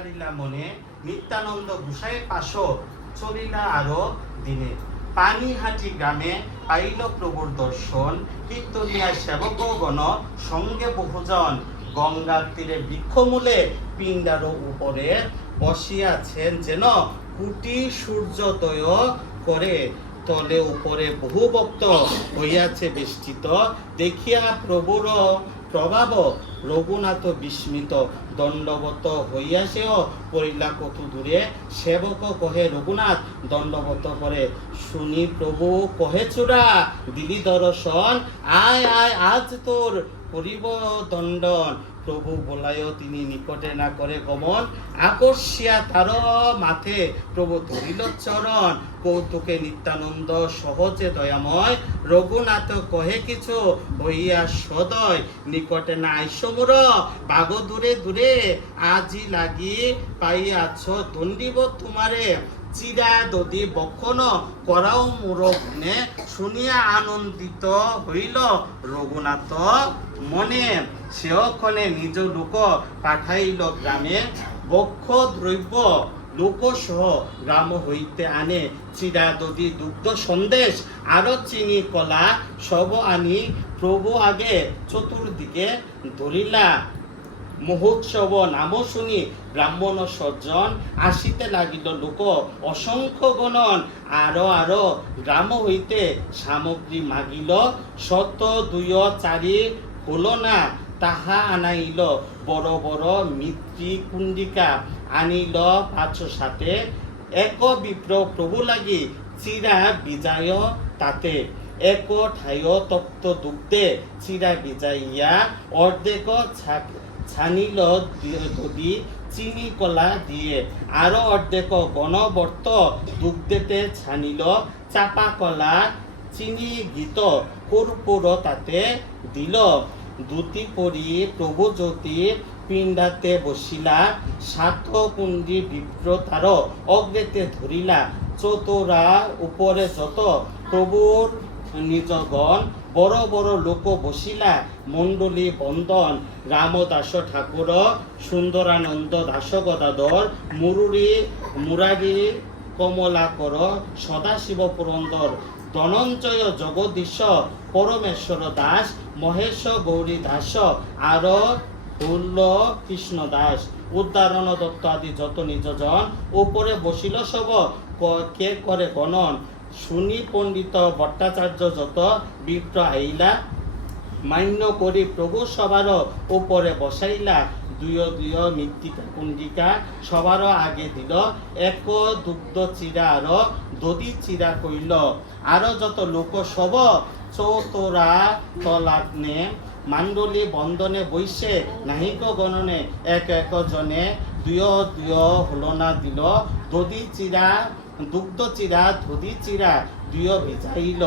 বিচারিলা মনে, নিত্যানন্দ গোসাই পাশ চলিলা আরো দিনে। পানিহাটি গ্রামে পাইল প্রভুর দর্শন, কীর্তনিয়া সেবকগণ সঙ্গে বহুজন। গঙ্গার তীরে বৃক্ষমূলে পিণ্ডার উপরে বসিয়াছেন, যেন কুটি সূর্যোদয় করে। তলে উপরে বহু ভক্ত হইয়াছে বেষ্টিত, দেখিয়া প্রভুর প্রভাব রঘুনাথ বিস্মিত। দণ্ডবত হইয়াছেও পড়িলা কত দূরে, সেবক কহে রঘুনাথ দণ্ডবত করে। শুনি প্রভু কহে চূড়া দিলি দর্শন, আয় আয় আজ তোর করিব দণ্ডন। প্রভু বলায় তিনি নিকটে না করে গমন, আকর্ষিয়া তার মাথে প্রভু ধরিল চরণ। কৌতুকে নিত্যানন্দ সহজে দয়াময়, রঘুনাথ কহে কিছু হইয়া সদয়। নিকটে না আইসমুর বাগ দূরে দূরে, আজি লাগি পাইয়াছ দণ্ডিব তোমারে। চিরা দদি বক্ষণ করাও মোর গুণে, শুনিয়া আনন্দিত হইল রঘুনাথ মনে। সেওক্ষণে নিজ লোক পাঠাইল গ্রামে, বক্ষ দ্রব্য লোকসহ গ্রাম হইতে আনে। চিরা দদি দুগ্ধ সন্দেশ আরো চিনি কলা, সব আনি প্রভু আগে চতুর্দিকে ধরিলা। মহোৎসব নাম শুনি ব্রাহ্মণ সজ্জন, আসিতে লাগিল লোক অসংখ্য গণন। আরো আরো গ্রাম হইতে সামগ্রী মাগিল, শত দুই চারি হল না তাহা আনাইল। বড় বড় মিত্রি কুণ্ডিকা আনিল ৫০০। এক বিপ্র প্রভু লাগি চিরা বিজয় তাতে। এক ঠায় তপ্ত দুগ্ধে চিরা বিজাইয়া, অর্ধেক ছানিল দদি চিনি কলা দিয়ে। আরো অর্ধেক গণবর্ত দুগ্ধেতে ছানিল, চাপা কলা চিনি গীত কর্পূর তাতে দিল। দুটি পরি প্রভু জ্যোতি পিণ্ডাতে বসিলা, সাত কুণ্ডি বিপ্র তার অগ্রেতে ধরিলা। চতুরা উপরে যত প্রভুর নিজগণ, বড় বড় লোক বসিলা মণ্ডলী বন্দন। রামদাস ঠাকুর, সুন্দরানন্দ দাস গদাধর, মুরারি কমলাকর, সদাশিব পুরন্দর, ধনঞ্জয় জগদীশ, পরমেশ্বর দাস, মহেশ গৌরী দাস, আর হুল্ল কৃষ্ণ দাস, উদ্ধারণ দত্ত আদি যত নিজজন। উপরে বসিল সব কে করে গণন, শুনি পণ্ডিত ভট্টাচার্য যত বিপ্র আইলা। মান্য করি প্রভু সবার উপরে বসাইলা, দুই দুই মৃত্তিকা কুণ্ডিকা সবার আগে দিল। এক দুগ্ধ চিরা আর দধি চিরা কইল। আরো যত লোক সব চৌতরা তলাগ্নে, মাণ্ডলী বন্দনে বৈশে নাহিক গণনে। এক এক জনে দুই দুই হল না দিল। দধি চিরা দুগ্ধ চিরা দধি চিরা দুই ভিজাইল।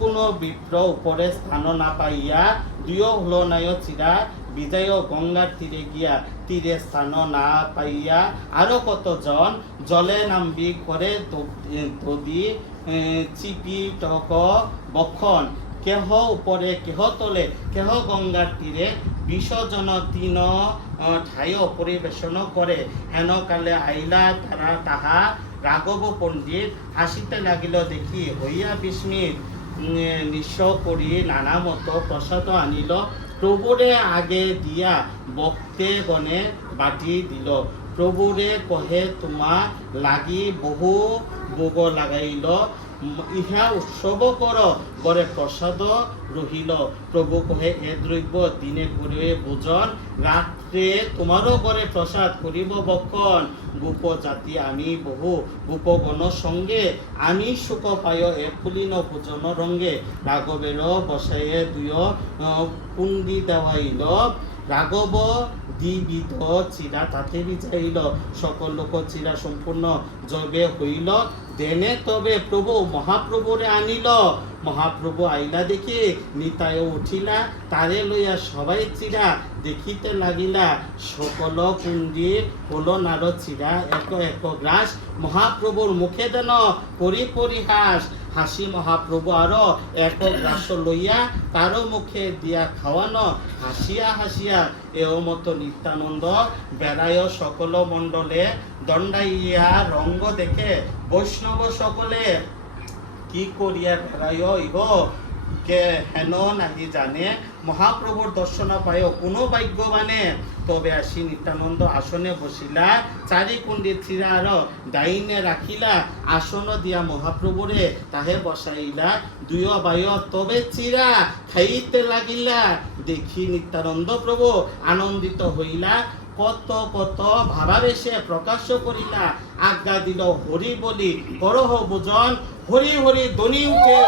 কোনো বিপ্র উপরে স্থান না পাইয়া, দুই হল নায় চিরা বিজয় গঙ্গার তীরে গিয়া, তীরে স্থান না পাইয়া। আরো কতজন জলে নামবি করে দধি চিপি টক বক্ষণ। কেহ উপরে কেহ তলে কেহ গঙ্গার তীরে, বিসর্জন তিন ঠায় পরিবেশন করে। হেন কালে আইলা তারা তাহা রাঘব পণ্ডিত, হাসিতে লাগিল দেখি হইয়া বিস্মিত। নিঃস্ব করি নানা মত প্রসাদ আনিল, প্রভুরে আগে দিয়া বক্তে গণে বাটি দিল। প্রভুরে কহে তোমা লাগি বহু ভোগ লাগাইল, ইহা উৎসব কর গড়ে প্রসাদ রহিল। প্রভু কহে এ দ্রব্য দিনে করিবে ভোজন, রাত্রে তোমারও গড়ে প্রসাদ করিব ভক্ষণ। গোপ জাতি আমি বহু গোপগণ সঙ্গে, আমি সুখ পায় এ ফুলিন ভোজন রঙ্গে। রাঘবের বসায়ে দুই কুন্দি দেওয়াইল, রাঘব দ্বিবিধ চিরা তাতে বিজাইল। সকল লোক চিরা সম্পূর্ণ জবে হইল, দেনে তবে প্রভু মহাপ্রভুরে আনিল। মহাপ্রভু আইলা দেখি নিতায় উঠিলা, তারে লইয়া সবাই চিরা দেখিতে লাগিলা। সকল কুণ্ডি হল নার চিরা এক এক গ্রাস, মহাপ্রভুর মুখে দেন করি পরিহাস। হাসি মহাপ্রভু আরো এক গ্রাস লইয়া তারও মুখে দিয়া খাওয়ানো হাসিয়া হাসিয়া এও মতো নিত্যানন্দ বেড়ায় সকল মণ্ডলে দণ্ডাইয়া রঙ্গ দেখে বৈষ্ণব সকলে কি করিয়া বেড়ায় ইহ কে হেন নাহি জানে মহাপ্রভুর দর্শন পায় কোনো ভাগ্যবানে তবে আসি নিত্যানন্দ আসনে বসিলা চারি কুণ্ডি থিরার ডাইনে রাখিলা আসন দিয়া মহাপ্রভুরে তাহে বসাইলা দুয় বায় তবে চিরা খাইতে লাগিলা দেখি নিত্যানন্দ প্রভু আনন্দিত হইলা কত কত ভাবাবেশে প্রকাশ করিলা আজ্ঞা দিল হরি বলি করহ ভোজন হরি হরি ধ্বনি উঠে